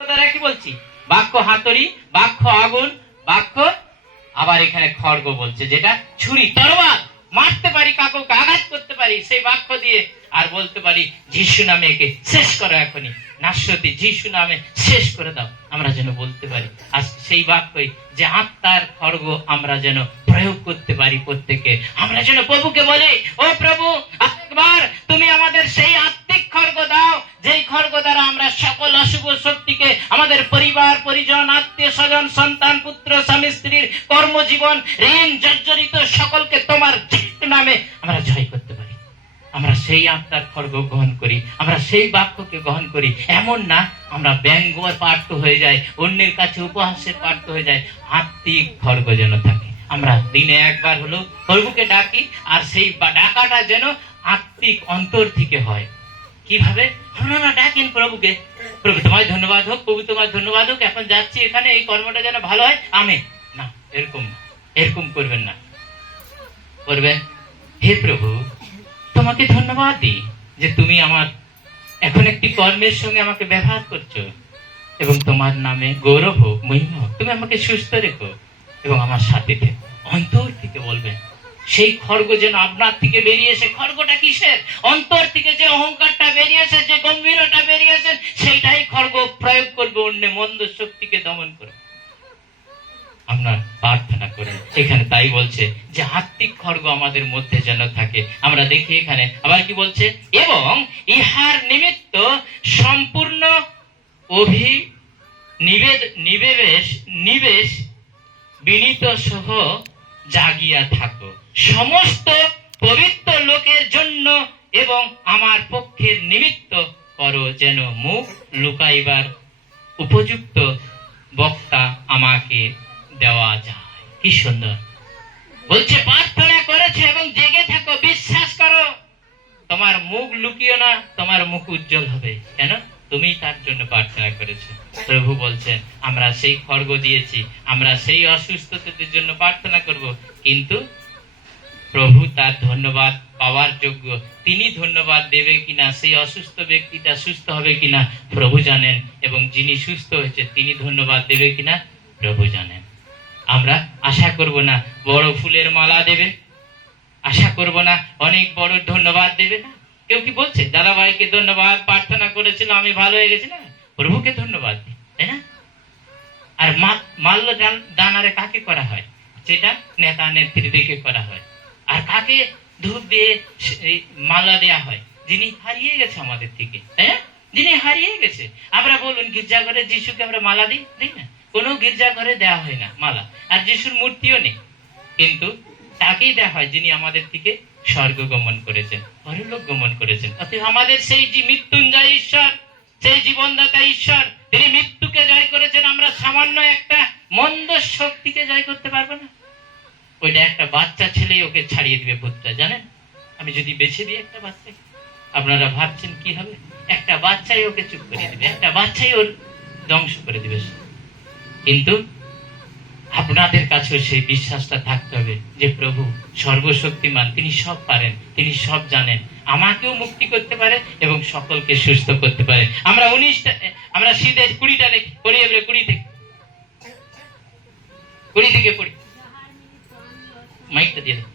দ্বারা কি বলছি? বাক্য হাতুড়ি, বাক্য আগুন, বাক্য আবার এখানে খড়গ বলছে, যেটা ছুরি তরোয়াল, মারতে পারি, কাকুকে আঘাত করতে পারি সেই বাক্য দিয়ে। আর বলতে পারি যিশু নামে একে শেষ করো, এখনই নাশরতি যিশু নামে শেষ করে দাও। আমরা যেন বলতে পারি আজ সেই বাক্যই, যে আত্মার খড়গ আমরা যেন প্রয়োগ করতে পারি প্রত্যেকে। আমরা যেন প্রভুকে বলি, ও প্রভু একবার তুমি আমাদের সেই আত্মিক খড়গ দাও, যেই খড়গ দ্বারা আমরা সকল অশুভ শক্তিকে আমাদের পরিবার পরিজন, আত্মীয় স্বজন, সন্তান, পুত্র, স্বামী, স্ত্রীর, কর্মজীবন, ঋণ জর্জরিত সকলকে তোমার যিশু নামে আমরা জয় করতে পারি। আমরা সেই আত্মার খড়গ গ্রহণ করি, আমরা সেই বাক্যকে গ্রহণ করি। এমন না আমরা ব্যঙ্গর পাঠ্য হয়ে যায়, অন্যের কাছে উপহাসের পাঠ্য হয়ে যায়। আত্মিক খড়গ যেন থাকে। আমরা দিনে একবার হলো প্রভুকে ডাকি, আর সেই ডাকাটা যেন আত্মিক অন্তর থেকে হয়। কিভাবে? আপনারা ডাকেন প্রভুকে, প্রভু তোমায় ধন্যবাদ হোক, প্রভু তোমায় ধন্যবাদ হোক, এখন যাচ্ছি এখানে, এই কর্মটা যেন ভালো হয়, আমেন। না, এরকম না, এরকম করবেন না। করবেন, হে প্রভু তোমাকে ধন্যবাদ দিই যে তুমি আমার এখন একটি কর্মের সঙ্গে আমাকে ব্যবহার করছো, এবং তোমার নামে গৌরব হোক, মহিমা হোক, তুমি আমাকে সুস্থ রেখো এবং আমার সাথে থেকো। অন্তর থেকে বলবেন। সেই খড়গ যেন আপনার থেকে বেরিয়ে এসে, খড়গটা কিসের? অন্তর থেকে যে অহংকারটা বেরিয়েছে, যে গম্ভীরতা বেরিয়েছে, সেইটাই খড়গ প্রয়োগ করবে অন্য মন্দ শক্তিকে দমন করে। আমরা প্রার্থনা করেন এখানে, তাই বলছে যে আত্মিক খড়গ আমাদের মধ্যে যেন থাকে। আমরা দেখি এখানে আবার কি বলছে, এবং ইহার নিমিত্ত সম্পূর্ণ নিবেশ বিনীত সহ জাগিয়া থাকো, সমস্ত পবিত্র লোকের জন্য এবং আমার পক্ষের নিমিত্ত করো, যেন মুখ লুকাইবার উপযুক্ত বক্তা আমাকে দেওয়া যায়। কি সুন্দর বলছে, প্রার্থনা করেছে এবং জেগে থাকো, বিশ্বাস করো, তোমার মুখ লুকিও না, তোমার মুখ উজ্জ্বল হবে। কেন? তুমি তার জন্য প্রার্থনা করেছো। প্রভু বলছেন আমরা সেই খড়গ দিয়েছি, আমরা সেই অসুস্থতাদের জন্য প্রার্থনা করব, কিন্তু প্রভু তার ধন্যবাদ পাওয়ার যোগ্য। তিনি ধন্যবাদ দেবে কিনা, সেই অসুস্থ ব্যক্তিটা সুস্থ হবে কিনা প্রভু জানেন, এবং যিনি সুস্থ হয়েছে তিনি ধন্যবাদ দেবে কিনা প্রভু জানেন। আমরা আশা করব না বড় ফুলের মালা দেবে, আশা করব না অনেক বড় ধন্যবাদ দেবে না। কেউ কি বলছে দাদা ভাইকে ধন্যবাদ, প্রার্থনা করেছিল আমি ভালো হয়ে গেছি, না, প্রভুকে ধন্যবাদ দিই, তাই না? আর মাল্য দানারে কাকে করা হয়? যেটা নেতা নেত্রীদেরকে করা হয়। আর কাকে ধূপ দিয়ে মালা দেয়া হয়? যিনি হারিয়ে গেছে আমাদের থেকে, তাই না? যিনি হারিয়ে গেছে। আমরা বলুন গির্জাঘরে যিশুকে আমরা মালা দিই না? কোনো গির্জাঘরে দেওয়া হয় না মালা, আর যিশুর মূর্তিও নেই, কিন্তু তাকেই দেওয়া হয় যিনি আমাদের থেকে স্বর্গ গমন করেছেন, পরলোক গমন করেছেন। অতএব আমাদের সেই যে মৃত্যুঞ্জয় ঈশ্বর, সেই জীবনদাতা ঈশ্বর, তিনি মৃত্যুকে জয় করেছেন। আমরা সামান্য একটা মন্দ শক্তিকে জয় করতে পারবো না। ওইটা একটা বাচ্চা ছেলেই ওকে ছাড়িয়ে দিবে ভূতটা, জানেন? আমি যদি বেছে দিই একটা বাচ্চাকে, আপনারা ভাবছেন কি হবে? একটা বাচ্চাই ওকে চুপ করে দিবে, একটা বাচ্চাই ওর ধ্বংস করে দিবে। কিন্তু আপনাদের কাছেও সেই বিশ্বাসটা থাকতে হবে যে প্রভু সর্বশক্তিমান, তিনি সব পারেন, তিনি সব জানেন, আমাকেও মুক্তি করতে পারে এবং সকলকে সুস্থ করতে পারে। আমরা 19টা, আমরা সিধে 20টা দেখি, পড়ি, এবারে 20 থেকে পড়ি। মাইকটা দিয়ে দাও,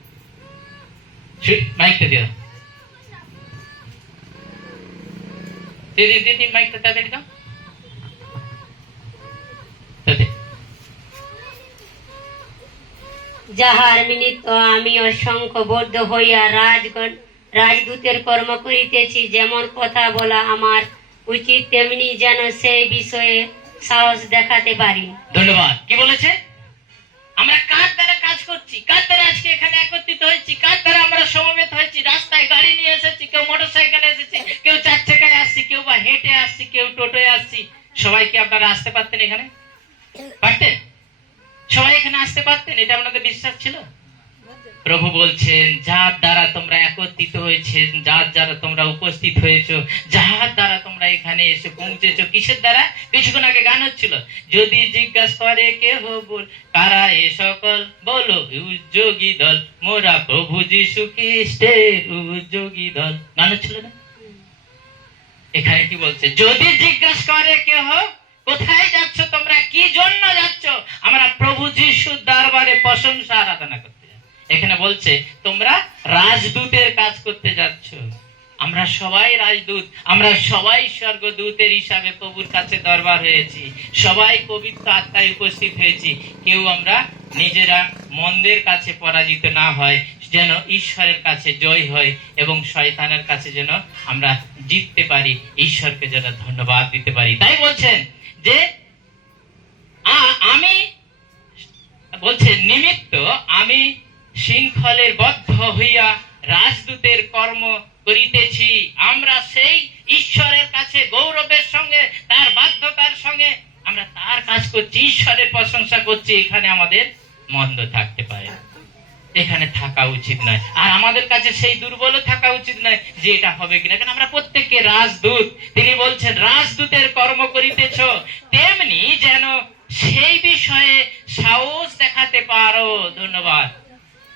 মাইকটা দিয়ে দাও, দিদি মাইকটা তাড়াতাড়ি দাও। যাহার নিমিত্ত আমি অসংখ্য বদ্ধ হইয়া রাজদূতের কর্ম করিতেছি, যেমন কথা বলা আমার উচিত, তেমনি যেন সেই বিষয়ে সাহস দেখাতে পারি। ধন্যবাদ। কি বলেছে? আমরা কার দ্বারা কাজ করছি, কার দ্বারা আজকে এখানে একত্রিত হয়েছি, কার দ্বারা আমরা সমবেত হয়েছি? রাস্তায় গাড়ি নিয়ে এসেছি, কেউ মোটর সাইকেলে এসেছি, কেউ 4 চাকায় আসছি, কেউ বা হেঁটে আসছি, কেউ টোটোয় আসছি। সবাই কি আপনারা আসতে পারতেন? এখানে পারতেন? সবাই এখানে আসতে পারতেন? এটা আপনাদের বিশ্বাস ছিল? প্রভু বলছেন যার দ্বারা তোমরা একত্রিত হয়েছে, যার দ্বারা তোমরা উপস্থিত হয়েছো, যার দ্বারা তোমরা এখানে এসে পৌঁছেছো, কিসের দ্বারা? কিছুক্ষণ আগে গান হচ্ছিল, যদি জিজ্ঞাসা করে কেহ বল কারা এ সকল, বলো উদ্যোগী দল, মোরা প্রভু যীশু খ্রিস্টের উদ্যোগী দল। গান হচ্ছিল না? এখানে কি বলছে? যদি জিজ্ঞাসা করে কেহ কোথায় আমরা প্রভু যিশুর দরবারে প্রশংসা আরাধনা করতে যাচ্ছি। এখানে বলছে তোমরা রাজদূতের কাজ করতে যাচ্ছ। আমরা সবাই রাজদূত, আমরা সবাই স্বর্গদূতের হিসাবে প্রভুর কাছে দরবার হয়েছি, সবাই পবিত্র আত্মায় উপস্থিত হয়েছি। কেউ আমরা নিজেরা মন্দের কাছে পরাজিত না হয়, যেন ঈশ্বরের কাছে জয় হয় এবং শয়তানের কাছে যেন আমরা জিততে পারি, ঈশ্বরকে যেন ধন্যবাদ দিতে পারি। তাই বলছেন যে আমি বলছে নিমিত্ত আমি শৃঙ্খলের বদ্ধ হইয়া রাজদূতের কর্ম করিতেছি। আমরা সেই ঈশ্বরের কাছে গৌরবের সঙ্গে, তার বাধ্যতার সঙ্গে আমরা তার কাজ করছি, ঈশ্বরের প্রশংসা করছি। এখানে আমাদের মন্দ থাকতে পারে, এখানে থাকা উচিত নয়। আর আমাদের কাছে সেই দুর্বল থাকা উচিত নয় যে এটা হবে কিনা, কারণ আমরা প্রত্যেককে রাজদূত। তিনি বলছেন রাজদূতের কর্ম করিতেছ, তেমনি যেন সেই বিষয়ে সাহস দেখাতে পারো। ধন্যবাদ।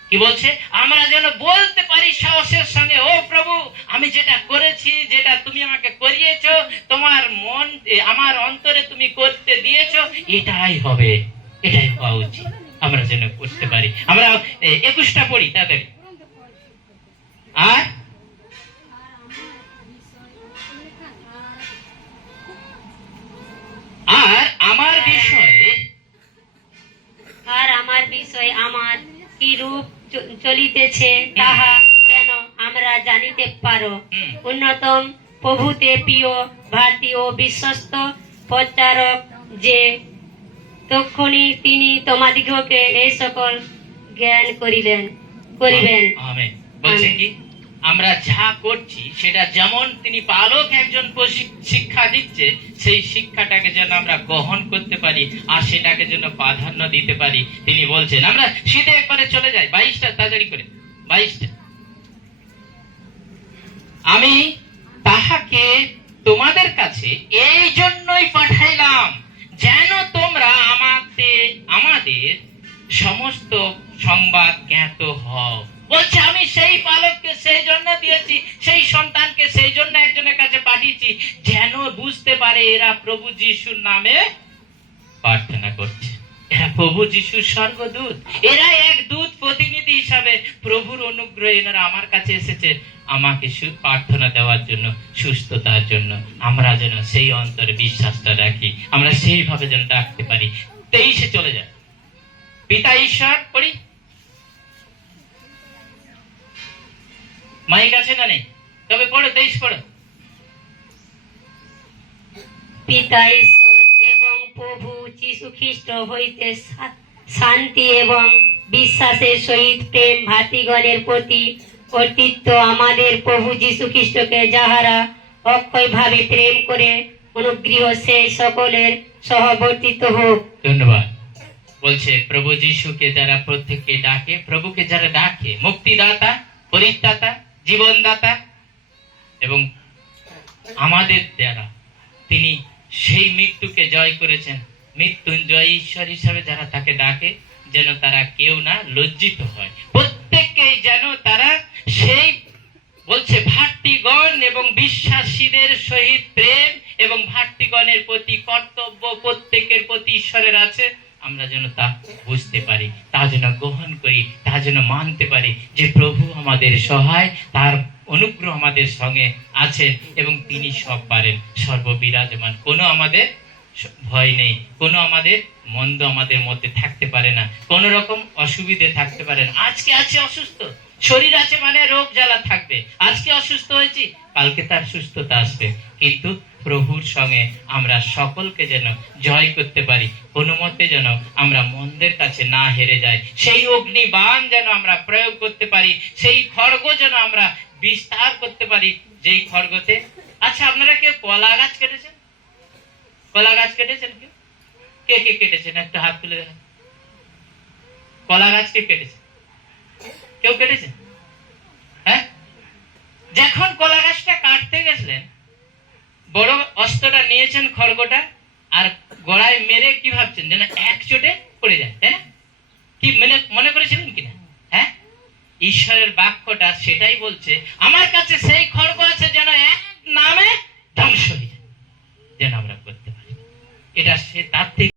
কি বলছে? আমরা যেন বলতে পারি সাহসের সঙ্গে, ও প্রভু, আমি যেটা করেছি, যেটা তুমি আমাকে করিয়েছো, তোমার মন আমার অন্তরে তুমি করতে দিয়েছো, এটাই হবে, এটাই হওয়া উচিত। আমরা যেন করতে পারি। আমরা 21টা পড়ি তাড়াতাড়ি। আর আমার বিষয়ে আমার কি রূপ চলিতেছে তাহা যেন আমরা জানিতে পারো। উন্নতম প্রভুতে প্রিয় ভারতী ও বিশ্বস্ত প্রচারক যে তক্ষণি তিনি তোমাদিগকে এই সকল জ্ঞান করিবেন। আমেন। বলছে কি আমরা যা করছি সেটা যেমন তিনি পালক একজন শিক্ষা দিচ্ছে, সেই শিক্ষাটাকে যেন আমরা গ্রহণ করতে পারি আর সেটাকে যেন প্রাধান্য দিতে পারি। তিনি বলছেন আমরা সিধে একবারে চলে যাই 22টা, তাড়াতাড়ি করে 22টা। আমি তাহাকে তোমাদের কাছে এই জন্যই পাঠাইলাম যেন তোমরা আমাদের সমস্ত সংবাদ জ্ঞাত হও। বলছে আমি সেই পালককে সেই জন্য দিয়েছি, সেই সন্তানকে সেই জন্য একজনের কাছে পাঠিয়েছি যেন বুঝতে পারে এরা প্রভু যিশুর নামে প্রার্থনা করছে, এরা প্রভু যিশুর স্বর্গদূত, এরা এক দূত প্রতিনিধি হিসাবে প্রভুর অনুগ্রহে এনারা আমার কাছে এসেছে আমাকে প্রার্থনা দেওয়ার জন্য, সুস্থতার জন্য। আমরা যেন সেই অন্তরে বিশ্বাসটা রাখি, আমরা সেইভাবে যেন ডাকতে পারি। 23-এ চলে যায়। পিতা ঈশ্বর পড়ি, মাইক আছে না নেই? তবে পড়ো 23 পড়ো। পিতা ঈশ্বর এবং প্রভু যীশু খ্রিস্ট হইতে শান্তি এবং বিশ্বাসের সহিত প্রেম ভাতৃগণের প্রতি কর্তৃত্ব আমাদের প্রভু যীশু খ্রিস্টকে যাহারা অক্ষয় ভাবে প্রেম করে অনুগ্রহ সেই সকলের সহবর্তিত হোক। ধন্যবাদ। বলছে প্রভু যিশুকে যারা প্রত্যেককে ডাকে, প্রভুকে যারা ডাকে, মুক্তিদাতা, পরিত্রাতা, জীবনদাতা এবং আমাদের দ্বারা তিনি সেই মৃত্যুকে জয় করেছেন, মৃত্যুঞ্জয় ঈশ্বর হিসাবে যারা তাকে ডাকে যেন তারা কেউ না লজ্জিত হয়, প্রত্যেককেই যেন তারা সেই বলছে ভাতৃগণ এবং বিশ্বাসীদের সহিত প্রেম এবং ভাতৃগণের প্রতি কর্তব্য প্রত্যেকের প্রতি ঈশ্বরের আছে, আমরা যেন তা বুঝতে পারি, তা যেন গ্রহণ করি, তা যেন মানতে পারি যে প্রভু আমাদের সহায়, তার অনুগ্রহ আমাদের সঙ্গে আছেন এবং তিনি সব পারেন, সর্ববিরাজমান। কোনো আমাদের ভয় নেই, কোনো আমাদের মন্দ আমাদের মধ্যে থাকতে পারে না, কোন রকম অসুবিধে থাকতে পারে না। আজকে আছে অসুস্থ, শরীর আছে মানে রোগ জ্বালা থাকবে, আজকে অসুস্থ হয়েছি কালকে তার সুস্থতা আসবে, কিন্তু প্রভুর সঙ্গে আমরা সকলকে যেন জয় করতে পারি, কোনো মতে যেন আমরা মন্দের কাছে না হেরে যাই, সেই অগ্নিবাণ যেন আমরা প্রয়োগ করতে পারি, সেই খড়গ যেন আমরা বিস্তার করতে পারি, যেই খড়গতে। আচ্ছা আপনারা কেউ কলা গাছ কেটেছেন? কলা গাছ কেটেছেন? কেউ কে কে কেটেছেন একটা হাত তুলে দেখেন। কলা গাছ কে কেটেছে? কেউ কেটেছেন? হ্যাঁ, যখন কলা গাছটা কাটতে গেছিলেন বড় অস্ত্রটা নিয়েছেন, খড়গটা, আর গড়ায় মেরে কি ভাবছেন যেন এক চোটে পড়ে যায়, তাই না? কি মনে করেছিলেন কিনা? হ্যাঁ, ঈশ্বরের বাক্যটা সেটাই বলছে, আমার কাছে সেই খড়গ আছে যেন এক নামে ধ্বংস হয়ে যায়, যেন আমরা করতে পারি। এটা সে তার থেকে